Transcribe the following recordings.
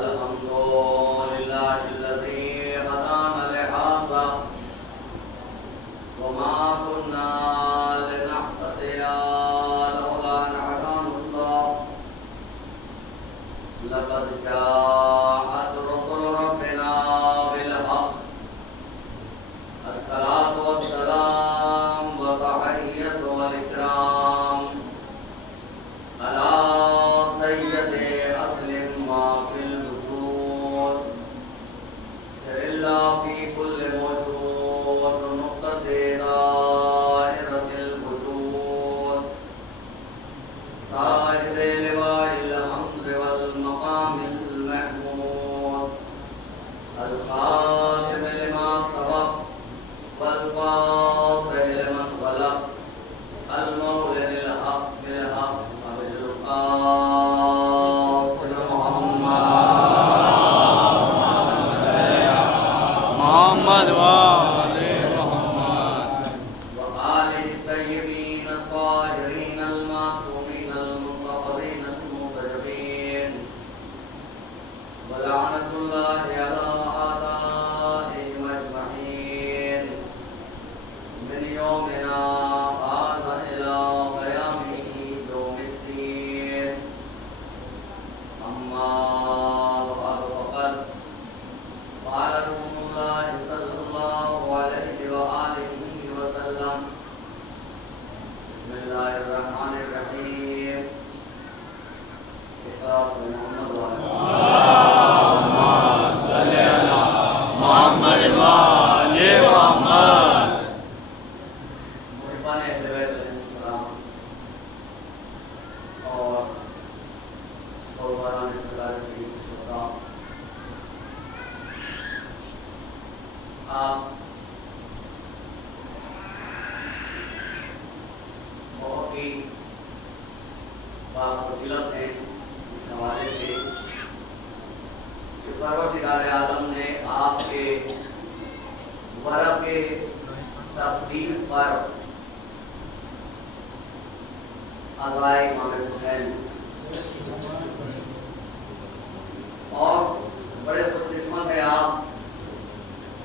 الحمد لله الذي هدانا لهذا وما كنا لنهتدي لولا أن هدانا الله لقد جاءت رسل ربنا بالحق الصلاة والسلام والتحية والإكرام على سيد أسلم ما في الوجود سر الله في كل موجود نقطة دائرة الوجود صاحب لواء الحمد والمقام المحمود الخاتم لما سبق والفاتح لمن خلق المولد الحق بالحق محمد وآل محمد وآله الطيبين الطاهرين المعصومين المنتخبين المنتجبين ولعنة الله على أعدائهم أجمعين من يومنا هذا إلى قيامه يوم الدين أما بعد فقد قال رسول الله صلى الله عليه وآله وسلم بسم الله الرحمن الرحيم إسراف محمد اللهم صل على محمد وآل محمد محبان اہل بیت علیہ السلام اور صحابان صلاح سے شہداء آپ بہت ہی بافضیلت ہیں اس حوالے سے کہ پروردگار عالم نے آپ کے ورق تقدیر پر عزائے امام حسین اور بڑے خوش قسمت ہیں آپ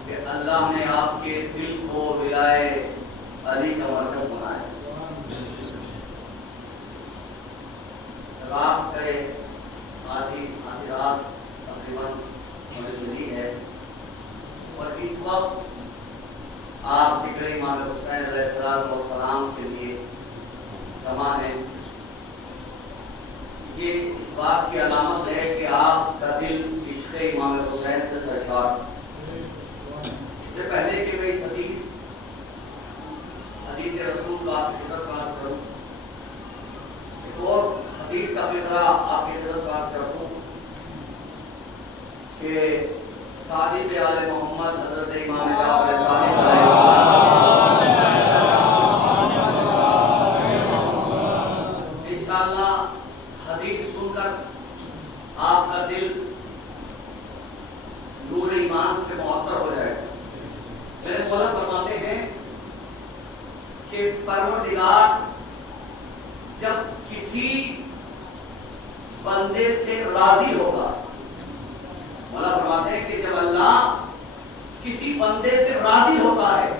کہ اللہ نے آپ کے دل کو ولائے علی کا مرکز بنایا. رات کے آدھی رات تقریباً ہونے چلی ہے اور اس وقت آپ ذکر امام حسین علیہ السلام کے لیے جمع ہیں. یہ اس بات کی علامت ہے کہ آپ کا دل عشق امام حسین سے سرشار. اس سے پہلے کہ میں اس حدیث رسول کا آپ کی خدمت پیش کروں ایک اور حدیث کا فقرہ آپ کی خدمت پیش کرتا ہوں کہ صادق آل محمد حضرت امام جعفر صادق انشاءاللہ حدیث سن کر آپ کا دل نور ایمان سے معطر ہو جائے گا. میرے مولا فرماتے ہیں کہ پروردگار جب کسی بندے سے راضی ہوگا، مولا فرماتے ہیں کہ جب اللہ کسی بندے سے راضی ہوتا ہے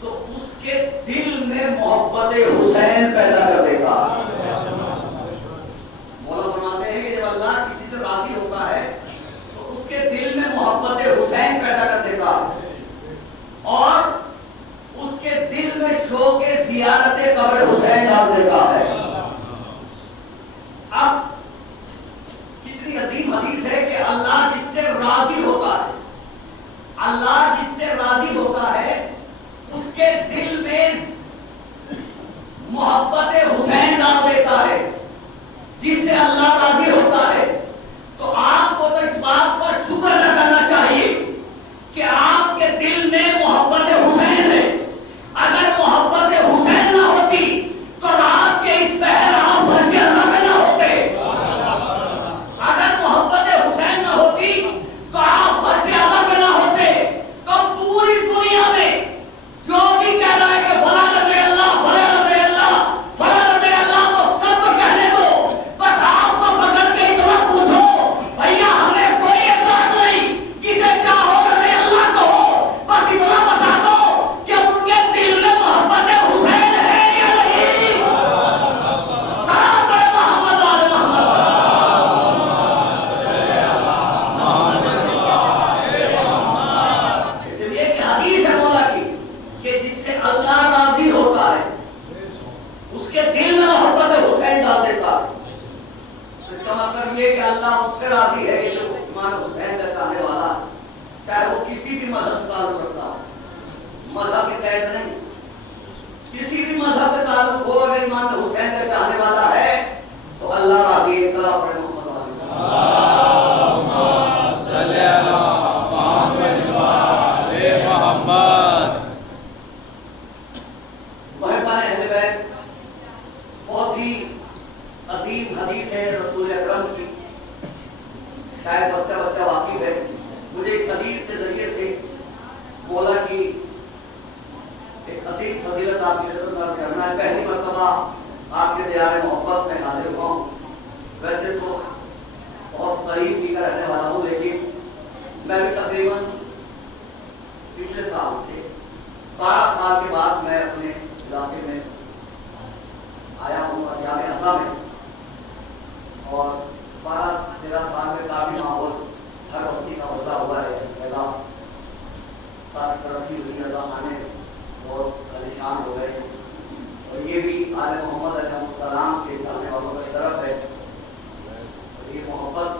تو اس کے دل میں محبت حسین پیدا کر دے گا. مولا فرماتے ہیں کہ جب اللہ کسی سے راضی ہوتا ہے تو اس کے دل میں محبت حسین پیدا کر دے گا اور اس کے دل میں شوق زیارت قبر حسین ڈال دیتا ہے. اب کتنی عظیم حدیث ہے کہ اللہ جس سے راضی ہوتا ہے، اللہ جس سے راضی ہوتا ہے اس کے دل میں محبت حسین ڈال دیتا ہے. جس سے اللہ راضی ہوتا ہے تو آپ کو تو اس بات پر شکر ادا کرنا چاہیے کہ آپ کے دل میں محبت حسین ہے. اگر محبت حسین نہ ہوتی تو رات کے اس اگر ایمان میں حسین کا چاہنے والا ہے تو اللہ راضی ہے. صلی اللہ علیہ وسلم. اللہم صلی علی محمد و آل محمد. محبان اہل بیت، بہت ہی عظیم حدیث ہے رسول اکرم کی، شاید بچہ واقف ہے. مجھے اس حدیث کے ذریعے سے مولا کی ایک عظیم فضیلت آپ کی خدمت میں کرنا ہے. پہلی مرتبہ آپ کے دیار محبت میں حاضر ہوا ہوں. ویسے تو بہت قریب ہی کا رہنے والا ہوں، لیکن میں بھی تقریباً پچھلے سال سے 12 سال کے بعد میں اپنے علاقے میں آیا ہوں ایام اضحیٰ میں، اور 12-13 سال میں کافی ماحول ہر بستی کا بدلا ہوا ہے. کافی ترقی ہوئی، اللہ خانے بہت عالیشان ہو گئے، اور یہ بھی آل محمد علیہ السلام کے چاہنے والوں کا شرف ہے. اور یہ محبت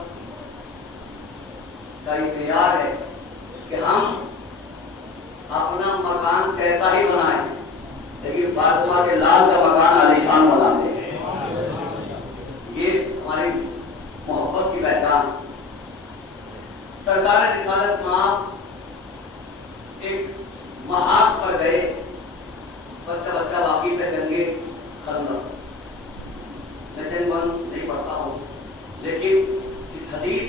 کا یہ معیار ہے کہ ہم اپنا مکان کیسا ہی بنائیں لیکن فاطمہ کے لال کا مکان عالیشان بناتے ہیں. یہ ہماری محبت کی پہچان. سرکار رسالت مآب ایک محاذ پر گئے. بچہ واقعی پہ جنگے خندق، میں جنگ بند نہیں پڑھتا ہوں، لیکن اس حدیث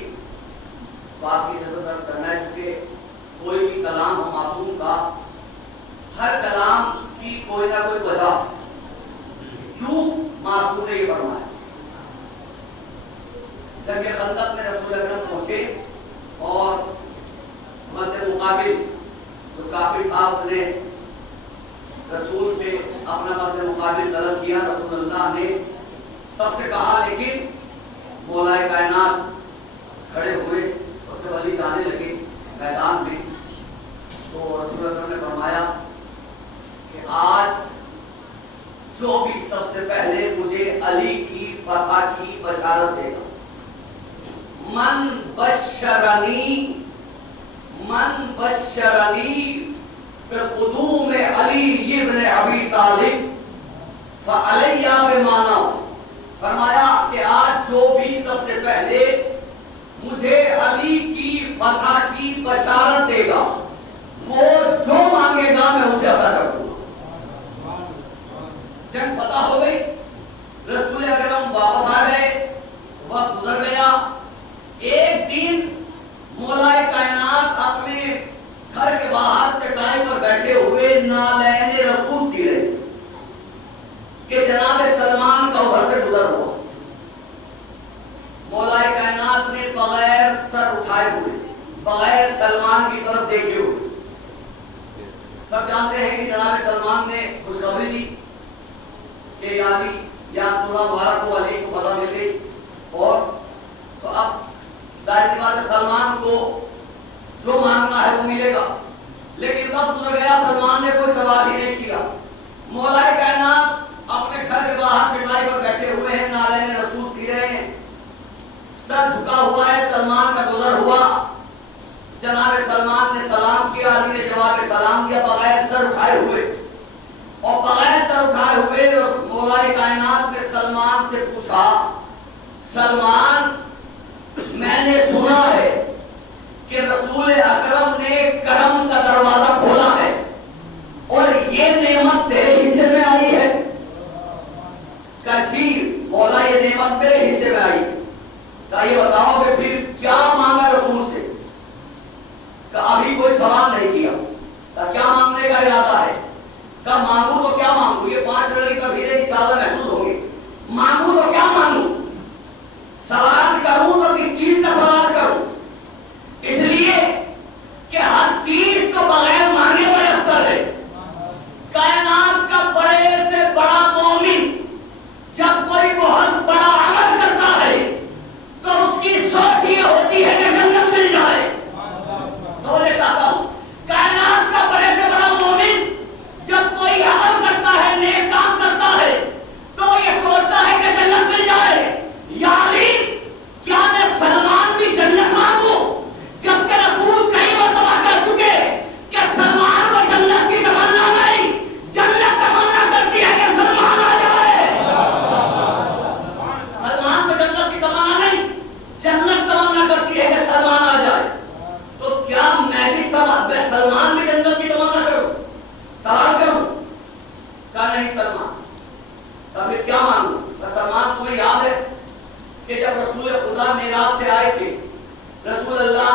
بات کی نظر درج کرنا ہے. چونکہ کوئی بھی کلام ہو معصوم کا، ہر کلام کی کوئی نہ کوئی وجہ کیوں معصوم نے یہ فرمایا. جنگ خندق میں رسول اکرم پہنچے اور منظر مقابل جو کافر تھا اس نے رسول سے اپنا منظر مقابل طلب کیا. رسول اللہ نے سب سے کہا، لیکن مولا کائنات کھڑے ہوئے اور جب علی جانے لگے میدان میں تو رسول اکرم نے فرمایا کہ آج جو بھی سب سے پہلے مجھے علی کی فتح کی بشارت دے گا، من بشرنی بقدوم علی ابن ابی طالب فعلی بمانا. فرمایا کہ آج جو بھی سب سے پہلے مجھے علی کی فتح کی بشارت دے گا، وہ جو مانگے گا میں اسے عطا کر دوں گا. جنگ فتح ہو گئی، رسول اکرم واپس آ گئے، وقت گزر گیا. ایک دن مولا کائنات اپنے گھر کے باہر چٹائی پر بیٹھے ہوئے نالین رسول سی رہے کہ جناب سلمان کا ادھر سے گزر ہوا. مولا کائنات نے بغیر سر اٹھائے ہوئے، بغیر سلمان کی طرف دیکھے ہوئے، سب جانتے ہیں کہ جناب سلمان نے خوشخبری دی کہ علی یا رسول اللہ مبارک کو علی کو فتح مل گئی. اور تو اب ظاہر سی بات ہے سلمان کو جو مانگنا ہے وہ ملے گا. لیکن وقت گزر گیا، سلمان نے کوئی سوال ہی نہیں کیا. مولا کائنات اپنے گھر کے باہر چٹائی پر بیٹھے ہوئے ہیں، نالین رسول سی رہے ہیں، سر جھکا ہوا ہے. سلمان کا گزر ہوا، جناب سلمان نے سلام کیا، علی نے جواب سلام دیا بغیر سر اٹھائے ہوئے. اور بغیر سر اٹھائے ہوئے مولا کائنات نے سلمان سے پوچھا، سلمان میں نے سنا ہے کہ رسول اکرم نے کرم کا دروازہ کھولا ہے اور یہ نعمت تیرے حصے میں آئی ہے. جی مولا یہ نعمت میرے حصے میں آئی. یہ بتاؤ کہ پھر کیا مانگا رسول سے؟ کہ ابھی کوئی سوال نہیں کیا. کیا مانگنے کا ارادہ ہے؟ کہ مانگوں تو کیا مانگوں؟ یہ 5 ڈالر کی تبدیلی انشاءاللہ محفوظ ہوں گے. مانگوں تو کیا مانگوں؟ سوال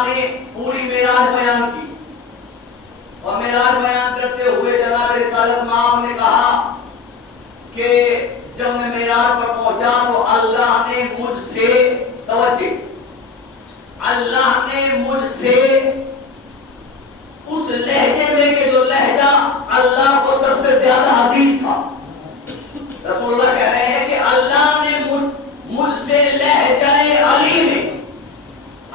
اللہ نے پوری معراج بیان کی اور معراج بیان کرتے ہوئے جناب رسالت مآب نے کہا کہ جب میں معراج پر پہنچا تو اللہ نے مجھ سے توجہ اللہ نے مجھ سے اس لہجے میں کہ جو لہجہ اللہ کو سب سے زیادہ عزیز تھا، رسول اللہ کہہ رہے ہیں کہ اللہ نے مجھ سے لہجہ علی میں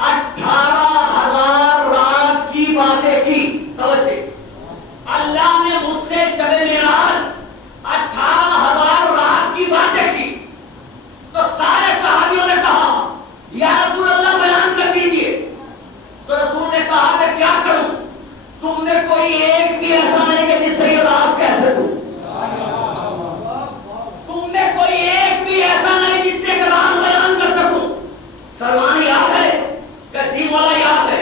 18,000 راز کی باتیں کی. توجہ، اللہ نے مجھ سے شب معراج 18,000 راز کی باتیں کی. تو سارے صحابیوں نے کہا یا رسول اللہ بیان کر دیجئے. تو رسول نے کہا میں کیا کروں، تم نے کوئی ایک بھی ایسا نہیں کہ جس سے یہ راز کہہ سکوں، تم نے کوئی ایک بھی ایسا نہیں جس سے کہ راز بیان کر سکوں. سلمان یاد ہے کہ جی مولا یاد ہے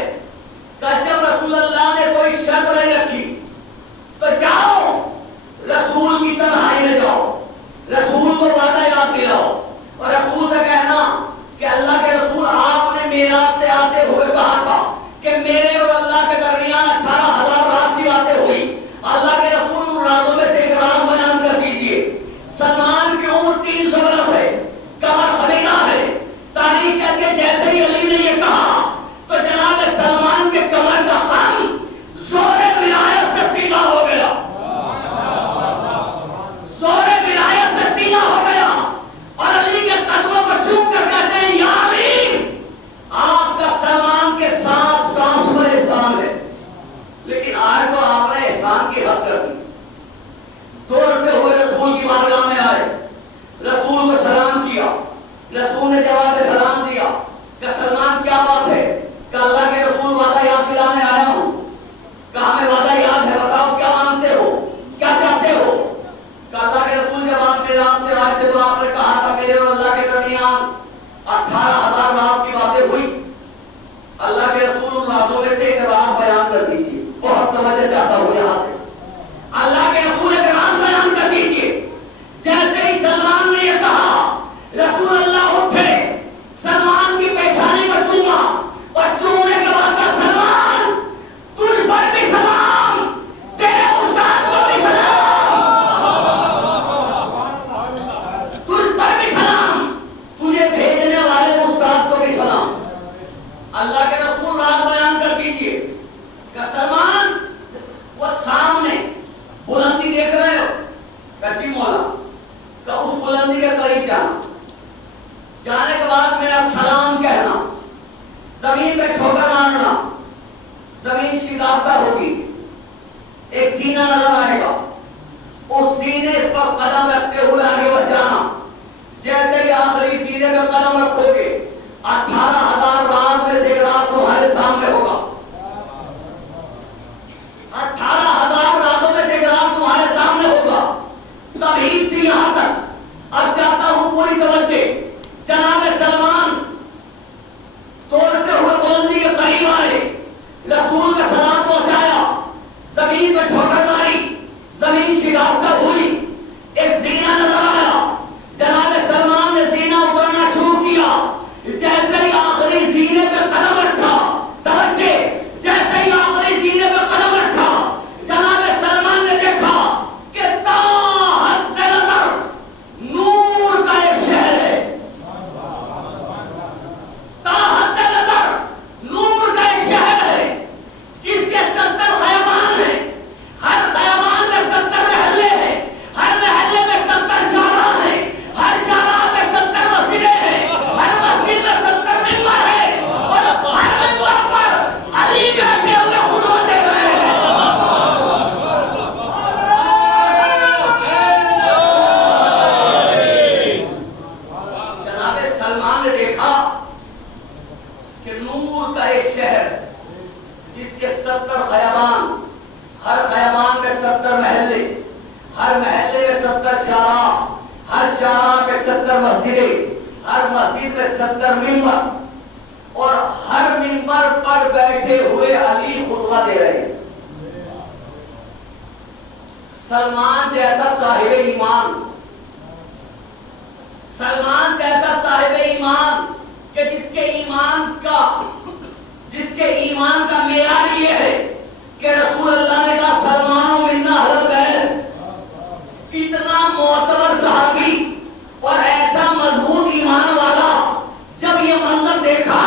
کہ جب رسول اللہ نے کوئی شرط نہیں رکھی تو جاؤ رسول کی تنہائی میں جاؤ، رسول کو وعدہ یاد دلاؤ اور رسول سے کہنا کہ اللہ کے رسول آپ نے معراج سے آتے ہوئے کہا تھا کہ میرے اور اللہ کے درمیان 18,000 راز کی باتیں ہوئی. اللہ کے رسول ان رازوں میں سے ایک راز بیان کر دیجئے. سلمان کی عمر 300 برس ہے، کمر خمیرہ ہے. تاریخ کہتے ہیں جیسے ہی علی نے یہ کہا تو جناب سلمان کے کمر کا خم زور ولایت سے سیدھا ہو گیا، زور ولایت سے سیدھا ہو گیا اور علی کے قدموں کو چھوم کر کہتے ہیں یا علی آپ کا سلمان کے ساتھ سانس پر احسان ہے. لیکن آج تو آپ نے احسان کی حد کر دی. دوڑتے ہوئے رسول کی بارگاہ میں آئے، رسول کو سلام کیا. رسول نے جواب سلام دیا کہ سلمان کیا بات ہے؟ کہ اللہ کے رسول وعدہ یاد دلانے آیا ہوں. کہا ہمیں وعدہ یاد ہے، بتاؤ کیا مانتے ہو، کیا چاہتے ہو؟ کہ اللہ کے رسول جب آپ معراج سے آئے تھے تو آپ نے کہا تھا میرے اور اللہ کے درمیان 18,000 راز کی باتیں ہوئی. اللہ کے رسول ان رازوں میں سے ایک راز بیان کر دیجیے. بہت توجہ چاہتا ہوں یہاں سے. اللہ کے رسول ایک راز بیان کر دیجیے. جیسے ہی سلمان نے یہ کہا رسول اللہ اٹھے، سلمان کی پیشانی کو چوما اور چومنے کے بعد کہا سلمان تجھ پر بھی سلام، تیرے استاد کو بھی سلام، تجھ پر بھی سلام، تجھے بھیجنے والے استاد کو بھی سلام. اللہ کے رسول راز بیان کر دیجئے کہ سلمان وہ سامنے بلندی دیکھ رہے ہو کچی مولا، کہ اس بلندی کے قریب جانا، جانے کے بعد میرا سلام کہنا، زمین پہ ٹھوکر مارنا، زمین شگافتہ ہوگی، ایک سینہ نظر آئے گا، اس سینے پر قدم رکھتے ہوئے آگے بڑھ جانا. جیسے ہی آخری سینے پہ قدم رکھو گے 18,000 راز میں سے ایک راز تمہارے سامنے ہوگا. 18,000 رازوں میں سے ایک راز تمہارے سامنے ہوگا. تبھی سے یہاں تک اب جاتا ہوں پوری توجہ. جناب سلمان توڑتے ہوئے بلندی کے قریب آئے، رسول کا سلام پہنچایا، زمین پہ ٹھوکر ماری، زمین شگافتہ ہوئی، ایک زینہ نظر آیا. جناب سلمان نے زینہ اترنا شروع کیا. جیسے ہی آخری زینے پہ قدم رکھا، توجہ، جیسے ہی آخری زینے پہ قدم رکھا جناب سلمان نے دیکھا کہ تاحت کے نظر نور کا ایک شہر ہے. تاحت کے نظر نور کا ایک شہر ہے جس کے 70 خیابان ہیں. ہر خیابان میں 70 محلے ہیں، ہر محلے میں 70 شاہراہ ہیں، ہر شاہراہ میں 70 مسجدیں ہیں، ہر مسجد میں 70 ممبر ہیں اور ہر ممبر پر علی بیٹھے ہوئے خطبہ دے رہے ہیں. جناب سلمان نے دیکھا کہ نور کا ایک شہر جس کے 70 خیابان، ہر خیابان میں 70 محلے، ہر محلے میں 70 شاہراہ، ہر شاہراہ میں 70 مسجدیں، ہر مسجد میں 70 ممبر اور ہر ممبر پر بیٹھے ہوئے علی خطبہ دے رہے ہیں. سلمان جیسا صاحب ایمان، سلمان جیسا صاحب ایمان کہ جس کے کہ رسول اللہ نے کہا سلمان منا اہل بیت. اتنا معتبر صحابی اور ایسا مضبوط ایمان والا جب یہ منظر دیکھا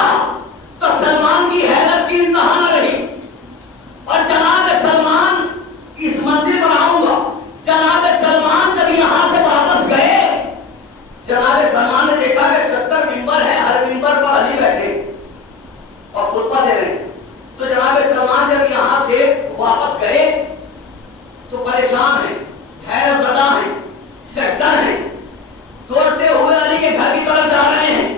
تو سلمان کی حیرت کی انتہا نہ رہی. اور جناب سلمان اس منزل پر آؤں گا. جناب سلمان جب یہاں سے واپس گئے, جناب سلمان نے دیکھا کہ 70 ممبر ہے, ہر ممبر پر علی بیٹھے اور خطبہ دے رہے ہیں. تو جناب سلمان جب یہاں سے واپس گئے تو پریشان ہیں, حیرت زدہ ہیں, سجدہ ہیں, دوڑتے ہوئے علی کے گھر کی طرف جا رہے ہیں.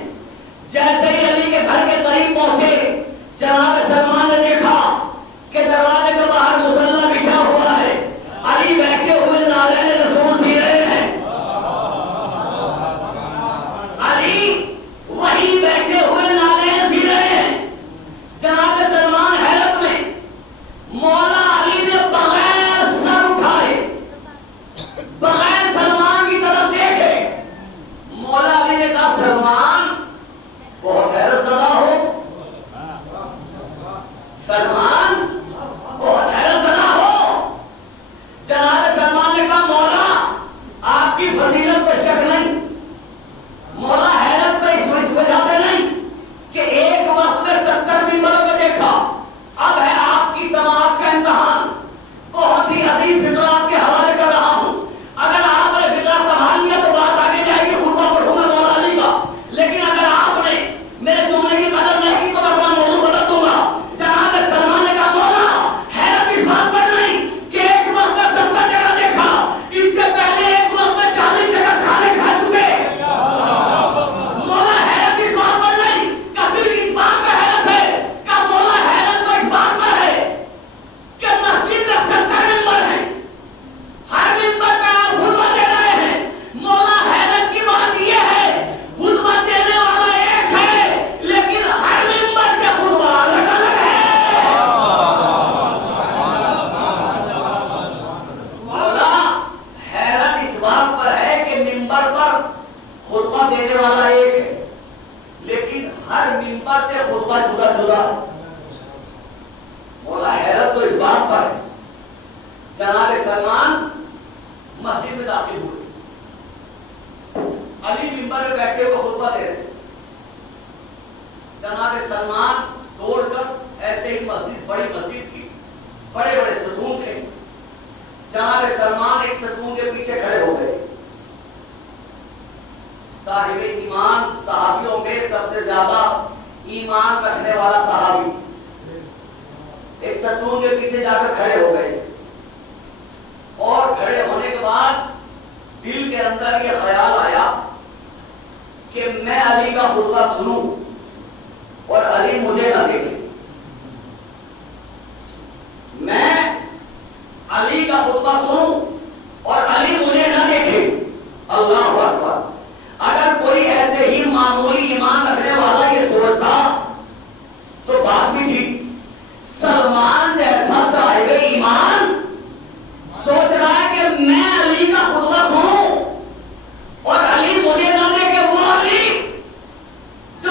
جیسے ہی علی کے گھر کے قریب پہنچے, جناب سلمان نے دیکھا کہ دروازے کے باہر مصلی بچھا ہوا ہے, علی بیٹھے ہوئے نعرہ رسول سی رہے ہیں. علی وہی بیٹھے ہوئے نعرہ سی رہے ہیں. جناب سلمان حیرت میں, مولا علی نے بغیر سر اٹھائے, بغیر سلمان کی طرف دیکھے, مولا علی نے کہا سلمان بہت حیرت زدہ ہو, سلمان بہت حیرت زدہ ہو. جناب سلمان نے کہا مولا آپ کی فضیلت پر شک نہیں, مولا حیرت پہ اس وجہ سے نہیں کہ ایک وقت میں 70 ممبروں کو دیکھا, اب ہے آپ کی سماعت کا امتحان. بہت ہی عظیم فکر آپ کے حوالے کر رہا ہوں. اگر آپ نے فکر سنبھال لیا تو بات آگے جائے گی, خطبہ پڑھوں گا مولا علی کا. لیکن اگر آپ نے میرے جملے کی قدر نہیں کی تو میں اپنا موضوع بدل دوں گا. جناب سلمان نے کہا مولا حیرت اس بات پر نہیں کہ ایک وقت میں 70 جگہ دیکھا, اس سے پہلے ایک وقت میں 40 جگہ کھانے کھا چکے. مولا حیرت اس بات پر نہیں, کبھی اس بات پہ حیرت ہے کہ مولا حیرت تو اس بات پر ہے کہ مسجد میں 70 ممبر ہیں, ہر ممبر پہ آپ خطبہ دے رہے ہیں. مولا حیرت کی بات یہ ہے خطبہ دینے والا ایک ہے لیکن ہر ممبر کے خطبہ الگ الگ ہے. مولا حیرت اس بات پر ہے کہ ممبر پر خطبہ دینے والا ایک ہے لیکن ہر ممبر سے خطبہ جدا جدا ہے. مولا حیرت تو اس بات پر ہے. جناب سلمان مسجد میں داخل ہوئے, علی ممبر میں بیٹھے ہوئے خطبہ دے رہے. جناب سلمان دوڑ کر, ایسے ہی مسجد بڑی مسجد تھی, بڑے بڑے ستون تھے, جناب سلمان ایک ستون کے پیچھے کھڑے ہو گئے. صاحب ایمان صحابیوں میں سب سے زیادہ ایمان رکھنے والا صحابی ایک ستون کے پیچھے جا کر کھڑے ہو گئے. اور کھڑے ہونے کے بعد دل کے اندر یہ خیال آیا کہ میں علی کا خطبہ سنوں اور علی مجھے نہ دیکھے. میں علی کا خطبہ سنوں اور علی مجھے نہ دیکھے. اللہ اکبر. اگر کوئی ایسے ہی معمولی ایمان رکھنے والا یہ سوچتا تو بات بھی تھی. سلمان جیسا صاحب ایمان سوچ رہا ہے کہ میں علی کا خطبہ سنوں اور علی مجھے نہ دیکھے. وہ علی جو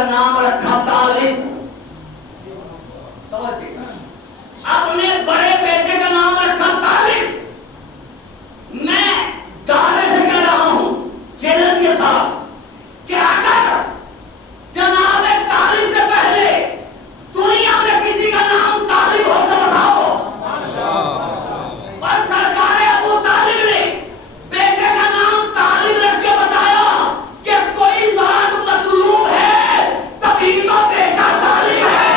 کا نام رکھا طالب. توجہ, اپنے بڑے بیٹے کا نام رکھا طالب. میں دعوے سے کہہ رہا ہوں چیلنج کے ساتھ کہ اگر جناب طالب سے پہلے دنیا میں کسی کا نام طالب ہو تو بتاؤ. اور سرکار ابو طالب نے بیٹے کا نام طالب رکھ کے بتایا کہ کوئی ذات مطلوب ہے تبھی تو بیٹا طالب ہے.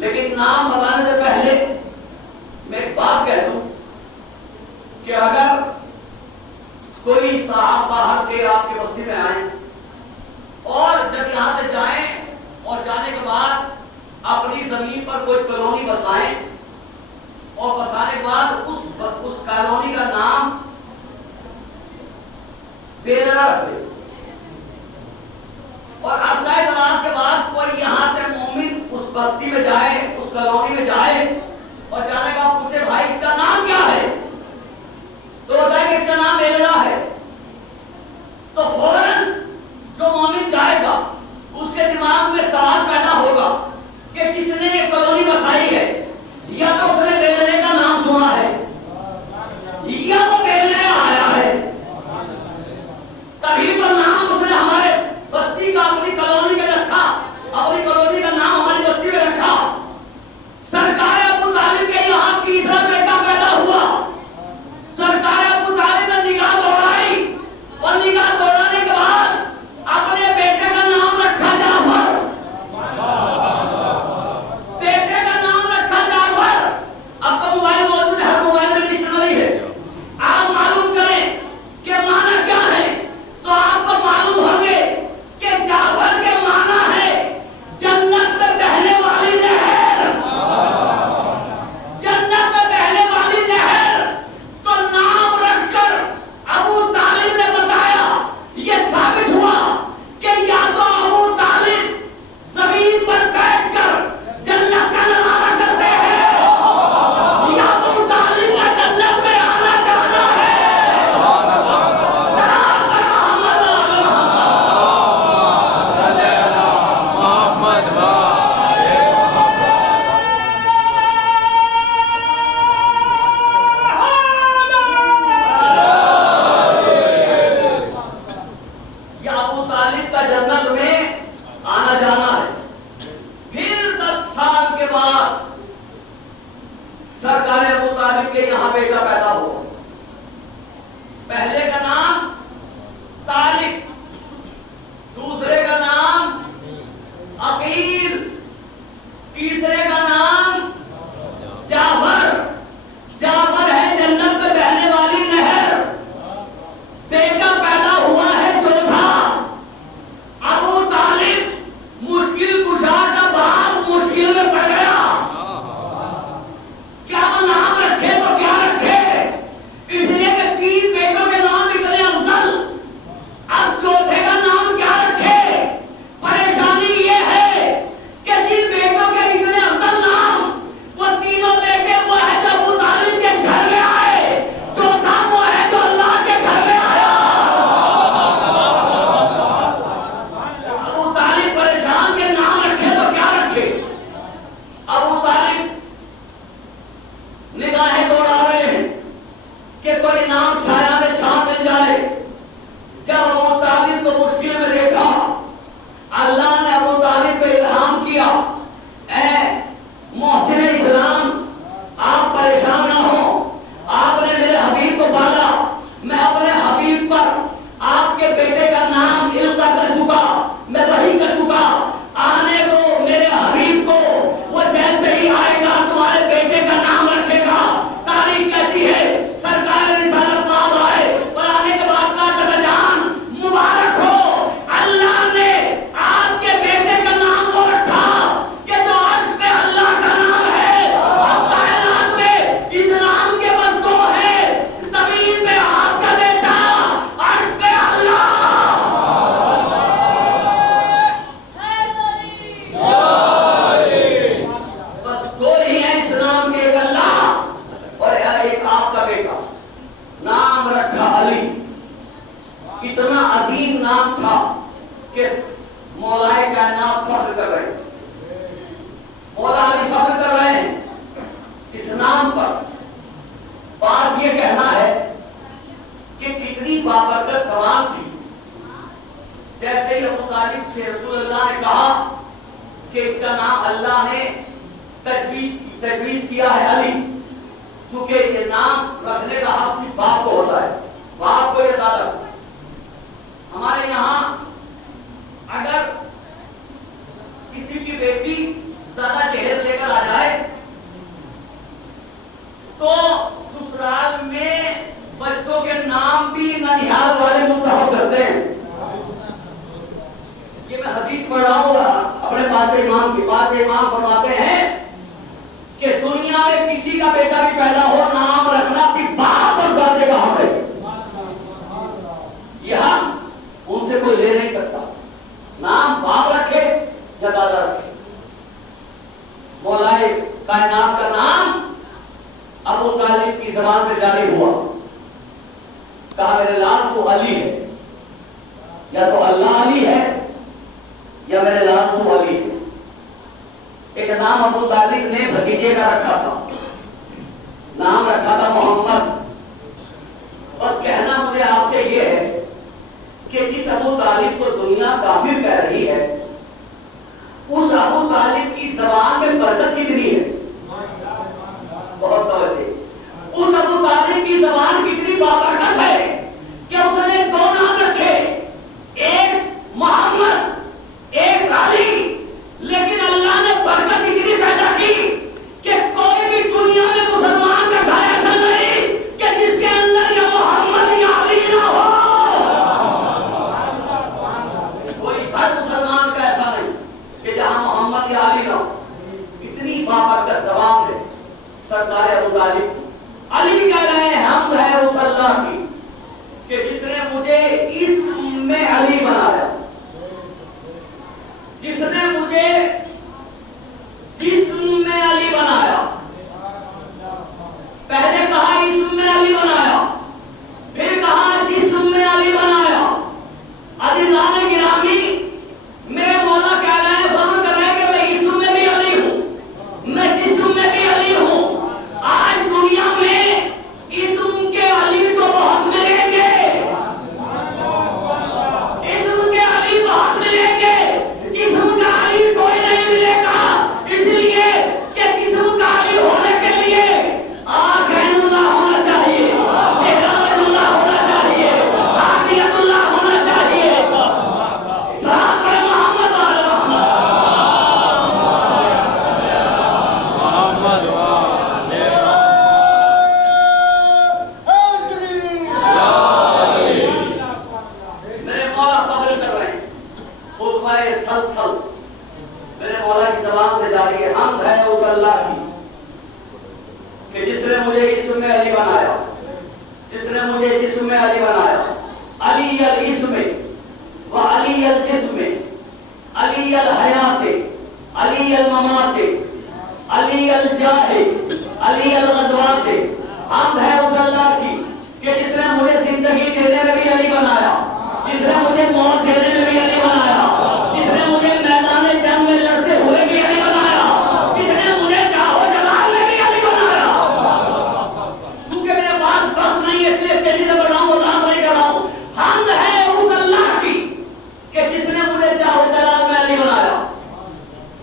لیکن نام بتانے سے پہلے میں ایک بات کہہ دوں کہ اگر کوئی صاحب باہر سے آپ کی بستی میں آئیں اور جب یہاں سے جائیں اور جانے کے بعد اپنی زمین پر کوئی کالونی بسائیں اور بسانے کے بعد اس کالونی کا نام بیرا رکھ دے اور عرصہ دراز کے بعد کوئی یہاں سے مومن اس بستی میں جائے, اس کالونی میں جائے اور جانے کا پوچھے بھائی اس کا نام کیا ہے, تو بتائے کہ اس کا نام بیرا ہے, تو فوراً جو مومن جائے گا اس کے دماغ میں سوال پیدا ہوگا کہ کس نے یہ کالونی بسائی ہے, یا تو اس نے بیرے کا نام سنا ہے یا تو بیرے آیا ہے, تبھی تو نام اس نے ہمارے بستی کا اپنی کالونی میں رکھا, اپنی کالونی کا نام ہماری بستی میں رکھا. سرکار ابو طالب کے یہاں تیسرا بیٹا پیدا ہوا. سرکار ابو طالب نے نگاہ دوڑائی اور نگاہ دوڑانے کے بعد اپنے بیٹے کا نام رکھا جعفر. بیٹے کا نام رکھا جعفر. اب تو موبائل موجود ہے, ہر موبائل میں ڈکشنری ہے, آپ معلوم کریں کہ معنی کیا ہے, تو آپ کو معلوم ہوگے کہ جعفر کے معنی ہے جنت میں بہنے والی نہر. جنت میں بہنے والی نہر. تو نام رکھ کر ابو طالب نے بتایا, یہ ثابت ہوا کہ یا تو ابو طالب زمین پر بیٹھ کر جنت کا نظارہ کرتے ہیں یا ابو طالب کا جنت میں آنا جانا ہے. یا ابو طالب کا جنت میں آنا جانا ہے. یہاں بیٹا پیدا ہوا. پہلے کا نام طالب، دوسرے کا نام عقیل، تیسرے کا نام جعفر. جعفر ہے جنت میں بہنے والی نہر. بیٹا پیدا ہوا ہے چوتھا ابو طالب، مشکل کشا کا باپ مشکل میں پڑ گیا. کیا نام رکھے تو کیا رکھے، اس لیے کہ تین بیٹوں کے نام اتنے افضل، اب چوتھے کا نام کیا رکھے. پریشانی یہ ہے کہ جن بیٹوں کے اتنے افضل نام، وہ تینوں بیٹے وہ ہے جو ابو طالب کے گھر میں آئے، چوتھا وہ ہے جو اللہ کے گھر میں آیا. ابو طالب پریشان کے نام رکھے تو کیا رکھے. ابو طالب نگاہیں دوڑا رہے ہیں کہ کوئی نام سایہ میں شام مل جائے. جب ابو طالب کو مشکل میں دیکھا، اللہ نے ابو طالب پہ الہام کیا، اے محسن اسلام آپ پریشان نہ ہو، آپ نے میرے حبیب کو پالا، میں اپنے حبیب پر آپ کے بیٹے کا نام علم کا کر چکا، میں وحی کر چکا. آنے دو میرے حبیب کو، وہ جیسے ہی آئے گا تمہارے بیٹے کا نام رکھے گا. تاریخ کہتی ہے سرکار رسالت نام آئے اور آنے کے بعد کا چلا جان مبارک ہو، اللہ نے آپ کے بیٹے کا نام وہ رکھا کہ جو عرش پہ اللہ کا نام ہے. اب کائنات میں اسلام کے بس دو ہے، زمین پہ آپ کا بیٹا، عرش پہ اللہ. بس دو ہی ہیں اسلام کے، ایک اللہ اور ایک آپ کا بیٹا. نام رکھا علی. اتنا عظیم نام تھا کہ مولائے کائنات فخر کر رہے ہیں، مولا علی فخر کر رہے ہیں اس نام پر. بات یہ کہنا ہے کہ کتنی بابرکت سوال تھی. جیسے ہی ابو طالب سے رسول اللہ نے کہا کہ اس کا نام اللہ نے تجویز کیا ہے علی، چونکہ یہ نام رکھنے کا حق صرف باپ کو ہوتا ہے، باپ کو یہ تعلق. ہمارے یہاں اگر کسی کی بیٹی زیادہ جہیز لے کر آ جائے تو سسرال میں بچوں کے نام بھی ننیال والے منتخب کرتے ہیں. یہ میں حدیث پڑھ رہا ہوں اپنے پاس امام کی. پاس امام فرماتے ہیں کہ دنیا میں کسی کا بیٹا بھی پیدا ہو، نام رکھنا صرف باپ اور دادے کا حق ہے. یہ ہم ان سے کوئی لے نہیں سکتا. نام باپ رکھے یا دادا رکھے. مولائے کائنات کا نام ابو طالب کی زبان پہ جاری ہوا. کہا میرے لال تو علی ہے، یا تو اللہ علی ہے یا میرے لال تو علی ہے. ایک نام ابو طالب نے بھتیجے کا رکھا تھا، نام رکھا تھا محمد. بس کہنا مجھے آپ سے یہ ہے کہ جس ابو طالب کو دنیا کافر کہہ رہی ہے، اس ابو طالب کی زبان میں برکت کتنی ہے. بہت توجہ. اس ابو طالب کی زبان کتنی بابرکت ہے کہ اس نے دو نام رکھے، ایک محمد ایک علی. لیکن اللہ نے برکت اتنی پیدا کی کہ کوئی بھی دنیا میں مسلمان کا گھر ایسا نہیں کہ جس کے اندر یا محمد یا علی نہ ہو. کوئی گھر اسماء سلسل میرے مولا کی زبان سے جاری ہے. حمد ہے اس اللہ کی کہ جس نے مجھے اسم میں علی بنایا, جس نے مجھے جسم میں علی بنایا. علی الاسم و علی الجسم علی الحیات علی الممات علی الجاہ علی الغزوات. حمد ہے اس اللہ کی کہ جس نے مجھے زندگی دینے میں بھی علی بنایا, جس نے مجھے موت دینے میں بھی علی بنایا, جس نے مجھے میدان جنگ میں لڑتے ہوئے بھی علی بنایا, جس نے مجھے جاہو جلال میں بھی علی بنایا. چونکہ میرے پاس وقت نہیں ہے اس لیے تیزی سے بڑھ رہا ہوں, وضاحت نہیں کر رہا ہوں. حمد ہے اس اللہ کی کہ جس نے مجھے جاہو جلال میں علی بنایا.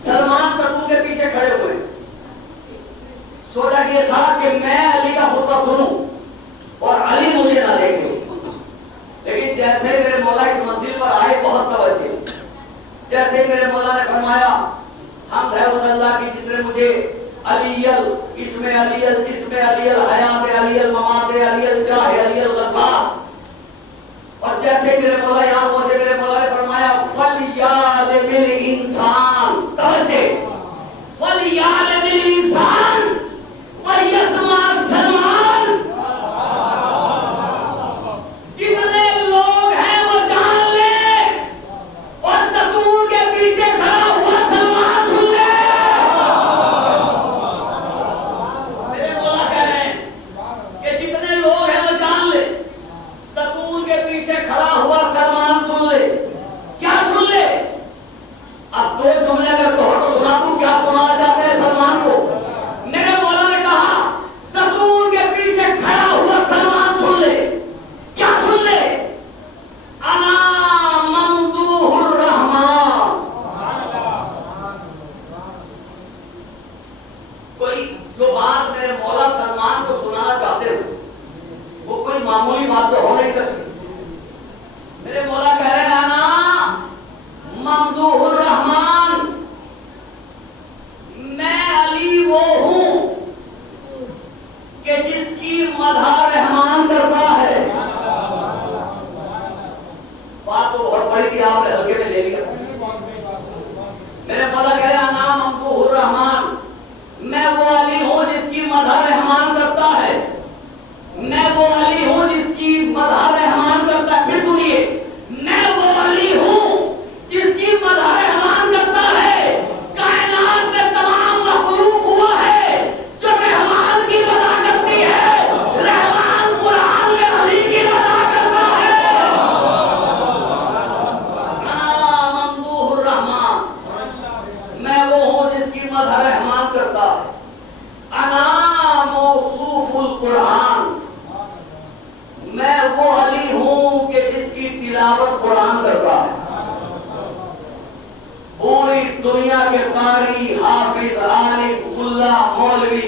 سلمان ستون کے پیچھے کھڑے ہوئے, سوچا یہ تھا کہ میں علی کا خطبہ سنوں اور علی مجھے نہ دیکھے. لیکن جیسے میرے مولا اس منزل پر آئے, بہت توجہ, جیسے میرے مولا نے فرمایا حمد ہے اس اللہ کی جس نے مجھے علی الاسم علی الجسم علی الحیات علی الممات علی الجاہ علی الغزوات. اور جیسے میرے مولا یہاں پہنچے, میرے مولا نے فرمایا فلیعلم الانسان, توجہ, فلیعلم الانسان ویسمع سلمان. جتنے لوگ ہیں وہ جان لے اور ستون کے پیچھے کھڑا ہوا سلمان سن لے. میرے مولا کہہ رہے ہیں کہ جتنے لوگ ہیں وہ جان لے, ستون کے پیچھے کھڑا ہوا سلمان سن لے. کیا سن لے؟ اب دو جملے اگر کہو تو سنا دوں کیا سنا چاہتے ہیں سلمان کو. میرے مولا نے کہا ستون کے پیچھے کھڑا ہوا سلمان سن لے. کیا سن لے؟ انا ممدوح الرحمن. کوئی جو بات میرے مولا سلمان کو سنانا چاہتے ہو وہ کوئی معمولی بات تو ہو نہیں سکتی. میرے مولا کہہ رہے ہیں انا ممدوح الرحمن, میں علی وہ ہوں کہ جس کی مدح رحمان کرتا ہے. بات تو بہت بڑی تھی, آپ نے ہلکے میں لے لیا. میرے مولا کہہ رہے ہیں انا ممدوح الرحمن, میں وہ علی ہوں جس کی مدح رحمان کرتا ہے. میں وہ علی ہوں جس کی مدح رحمان کرتا ہے. پھر سنیے, میں وہ علی ہوں جس کی مدح رحمان کرتا ہے. کائنات میں تمام مخلوق ہوا ہے جو رحمان کی مدح کرتی ہے. رحمان قرآن میں علی کی مدح کرتا ہے. انا ممدوح الرحمن, میں وہ ہوں جس کی مدح رحمان کرتا ہے. انا موصوف القرآن, میں وہ علی ہوں کہ جس کی تلاوت قرآن کرتا ہے. پوری دنیا کے قاری, حافظ, عالم, ملا, مولوی,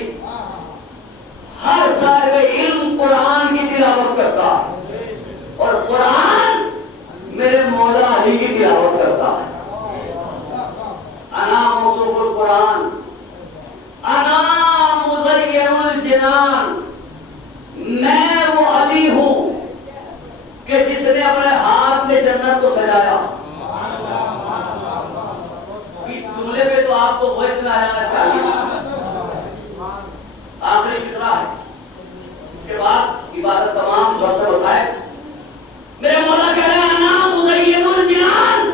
ہر صاحب علم قرآن کی تلاوت کرتا ہے اور قرآن میرے مولا علی کی تلاوت کرتا ہے. انا موصوف القرآن انا مزین الجنان, میں وہ علی ہوں کہ جس نے اپنے ہاتھ سے جنت کو سجایا. اس جملے پہ تو آپ کو وہی لانا چاہیے. آخری فقرہ ہے, اس کے بعد عبادت تمام جوہر وسائل. میرے مولا کہہ رہے ہیں انا مزین الجنان,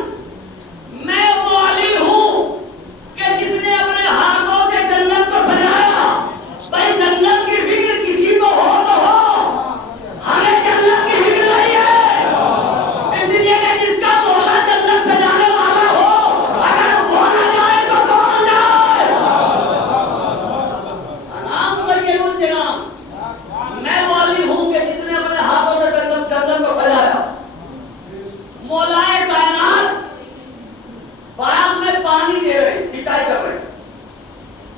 میں وہ علی ہوں کہ جس نے اپنے ہاتھوں سے جنت کو سجایا. بھائی جنت کی فکر کسی کو ہو تو ہو, ہمیں جنت کی فکر نہیں ہے. اس لیے کہ جس کا مولا جنت سجانے والا ہو, اگر وہ نہ جائے تو کون جائے. انا مزین الجنان, میں وہ علی ہوں کہ جس نے اپنے ہاتھوں سے جنت کو سجایا. مولا کائنات باغ میں پانی دے رہے, سینچائی کر رہے.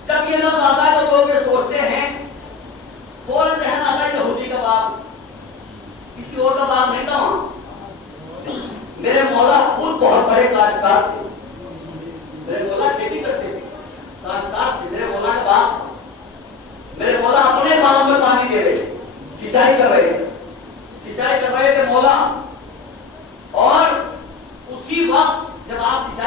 جب یہ لفظ آتا ہے تو لوگ یہ سوچتے ہیں, فوراً ذہن آتا ہے یہودی کا باغ, کسی اور کا باغ نہیں تھا وہاں. میرے مولا خود بہت بڑے کاشتکار تھے. میرے مولا کھیتی کرتے تھے, کاشتکار تھے. میرے مولا کا باغ, میرے مولا اپنے باغ میں پانی دے رہے, سینچائی کر رہے تھے مولا. اور اسی وقت جب آپ سینچائی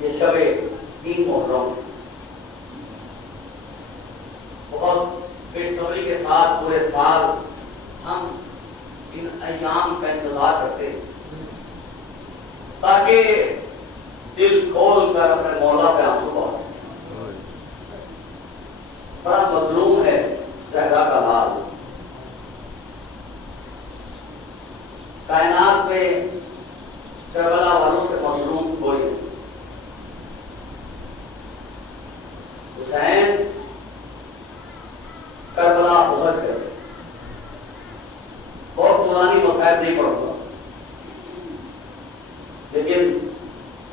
یہ شب 3 محرم بہت بے صبری کے ساتھ پورے سال ہم ان ایام کا انتظار کرتے ہیں تاکہ دل کھول کر اپنے مولا پہ آنسو بہا سکیں۔ بڑا مظلوم ہے زہرا کا حال، کائنات میں کربلا والوں سے مظلوم کوئی نہیں۔ حسین کربلا پہنچ گئے، بہت پرانی مصائب نہیں پڑھتا، لیکن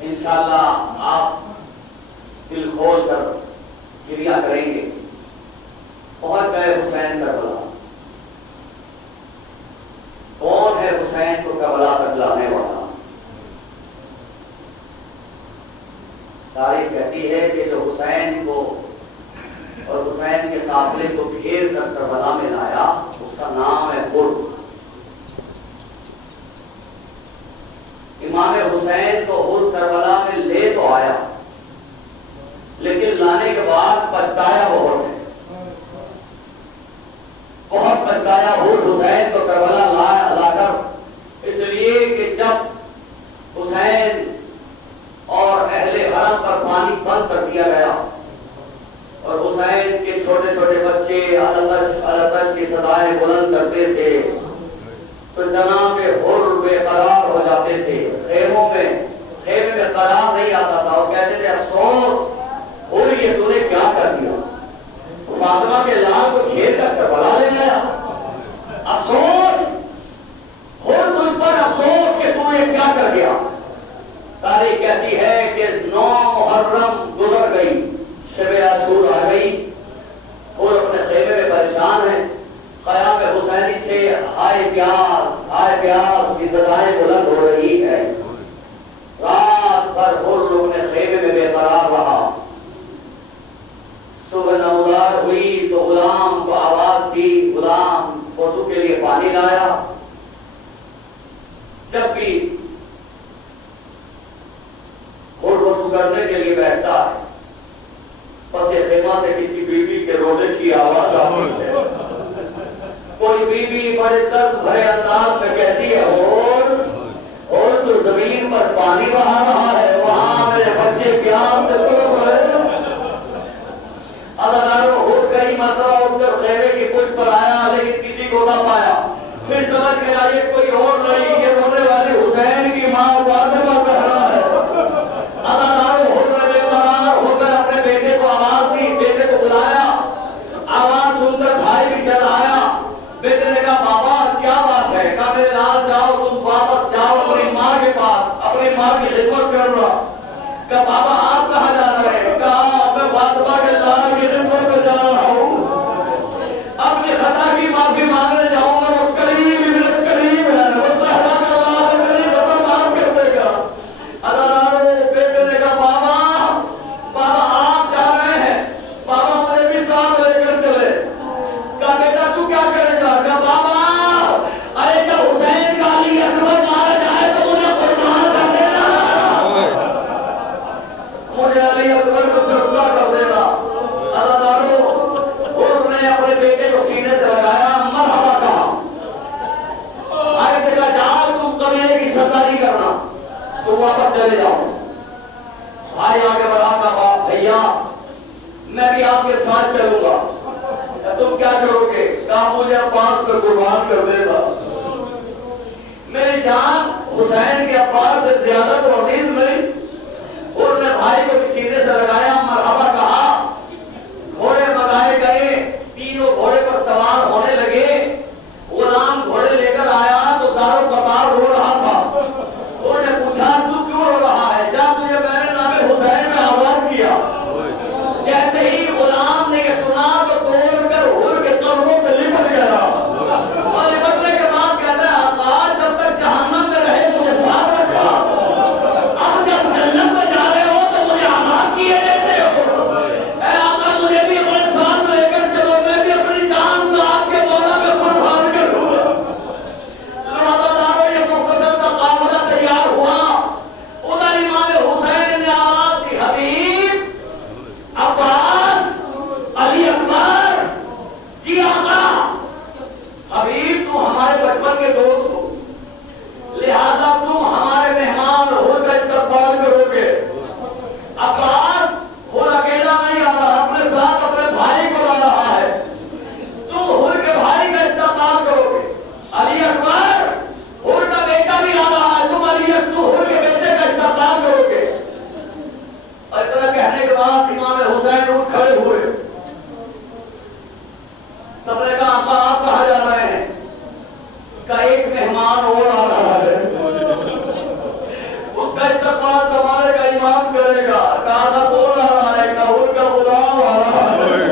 انشاءاللہ آپ دل کھول کر گریہ کریں گے۔ پہنچ گئے حسین کربلا۔ کون ہے حسین کو کربلا تک لانے والا؟ تاریخ کہتی ہے کہ جو حسین کو اور حسین کے قافلے کو گھیر کر کربلا میں لایا اس کا نام ہے غر۔ امام حسین کو غر کربلا میں لے تو آیا، لیکن لانے کے بعد پچھتایا بہت ہے، بہت پچھتایا غر حسین کو کربلا لا کر، اس لیے کہ جب حسین اور اہل حرم پر پانی بند کر دیا گیا اور حسین کے چھوٹے چھوٹے بچے التش کی صدائیں بلند کرتے تھے تو جناب حر بے قرار ہو جاتے تھے، خیمے میں قرار نہیں آتا تھا اور کہتے تھے افسوس حر یہ تو نے کیا کر دیا، فاطمہ کے لال کو گھیر کر کربلا لے گیا، افسوس حر تجھ پر افسوس کہ تو نے کیا کر گیا۔ تاریخ کہتی ہے کہ 9 محرم گزر گئی، شب عاشور آ گئی، اور اپنے خیمے میں پریشان ہیں، قیام حسینی سے ہائے پیاس کی صدائیں بلند ہو رہی ہے۔ رات بھر حر اپنے خیمے میں بے قرار رہا، صبح نمودار ہوئی تو غلام کو آواز دی، غلام وضو کے لیے پانی لایا۔ جب بھی حر وضو کرنے کے لیے بیٹھتا ہے پس خیمہ سے کسی بیوی کے رونے کی آواز آتی ہے، کوئی بیوی بڑے درد بھرے انداز میں کہتی ہے اور تو زمین پر پانی بہا رہا ہے، وہاں میرے بچے پیاس سے تڑپ رہے ہیں۔ اداروں اٹھ گئی، مرتبہ اٹھ کر خیمے کی پشت پر آیا لیکن کسی کو نہ پایا، پھر سمجھ گیا یہ کوئی اور نہیں، یہ رونے والی حسین کی ماں فاطمہ زہرا ہے۔ اداروں اٹھ میں بے قرار ہو کر اپنے بیٹے کو آواز دی، بیٹے کو بلایا، آواز سن کر بھائی بھی چل آیا۔ بیٹے نے کہا بابا کیا بات ہے؟ کہا میرے لال جاؤ، تم واپس جاؤ اپنی ماں کے پاس، اپنی ماں کی خدمت کر رہا۔ کہا بابا آپ کہاں جا رہے ہیں؟ کہا میں فاطمہ کے لال کی خدمت میں جا رہا ہوں، اپنی خطا کی معافی مانگنے جاؤں گا، وہ قریب ہے، وہ زہرا کا لال قریب ہے، وہ معاف کر دے گا۔ اللہ بیٹے نے کہا بابا آپ جا رہے ہیں، بابا مجھے بھی ساتھ لے کر چلے۔ کہا بیٹا تو کیا کرے گا؟ کہا بابا ارے جب حسین کا علی اکبر مارا جائے تو مجھے قربان کر دینا، مجھے علی اکبر کو سرکار کر دینا۔ اللہ حر نے اپنے بیٹے کو سینے سے لگایا، مرحبا کہا، آگے سے کہا جاؤ تم قبیلے کی سرداری کرنا، تم واپس چلے جاؤ۔ بھائی آگے بڑھا، کہا باپ بھیا میں بھی آپ کے ساتھ چلوں گا۔ تم کیا کرو گے؟ کہا مجھے عباس پر قربان کر دے گا، میری جان حسین کے عباس سے زیادہ تو عزیز نہیں۔ اور نے بھائی کو سینے سے لگایا، مرحبا کہا، گھوڑے منگائے گئے، تینوں گھوڑے پر سوار ہونے لگے، غلام گھوڑے لے کر آیا تو زارو قطار رو رہا تھا۔ انہوں نے پوچھا تو کیوں رو رہا ہے؟ جا تجھے میں نے نام حسین میں آباد کیا۔ جیسے ہی غلام نے یہ سنا تو توڑ کر حر کے قدموں سے لپٹ گیا، اور لپٹنے کے بعد کہتا ہے آقا جب تک جہنم میں رہے مجھے ساتھ رکھا، اور اتنا کہنے کے بعد امام حسین اٹھ کھڑے ہوئے. سب نے کہا آقا آپ کہاں جا رہے ہیں؟ کا ایک مہمان اور آ رہا ہے، اس کا استقبال زمانے کا امام کرے گا. کہا تھا کون آ رہا ہے؟ کہا ان کا غلام آ رہا ہے.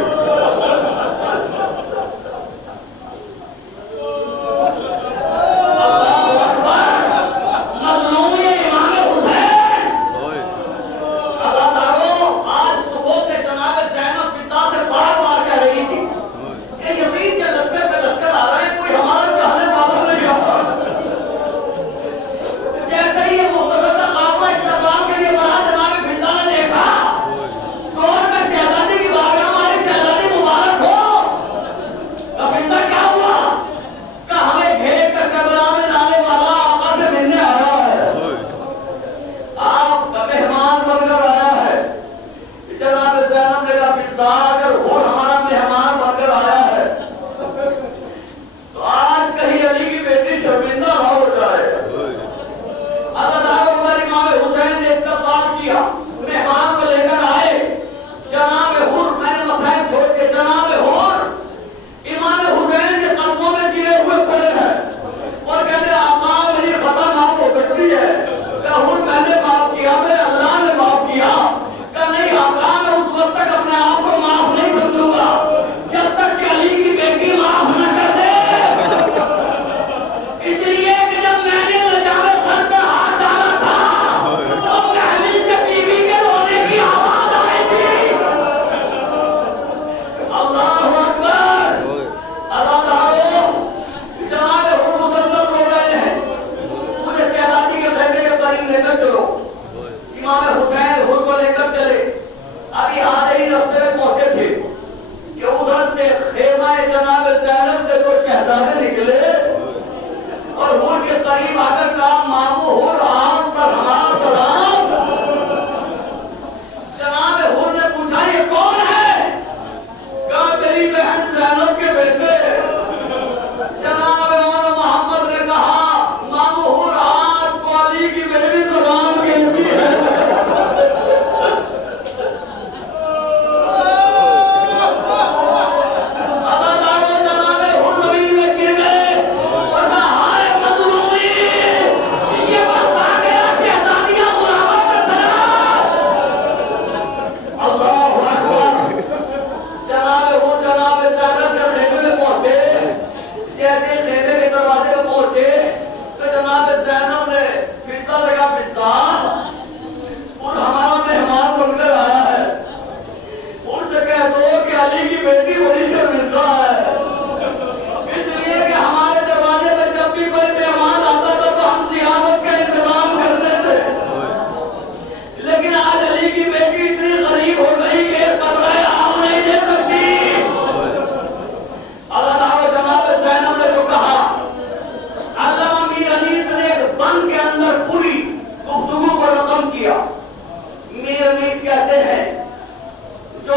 جو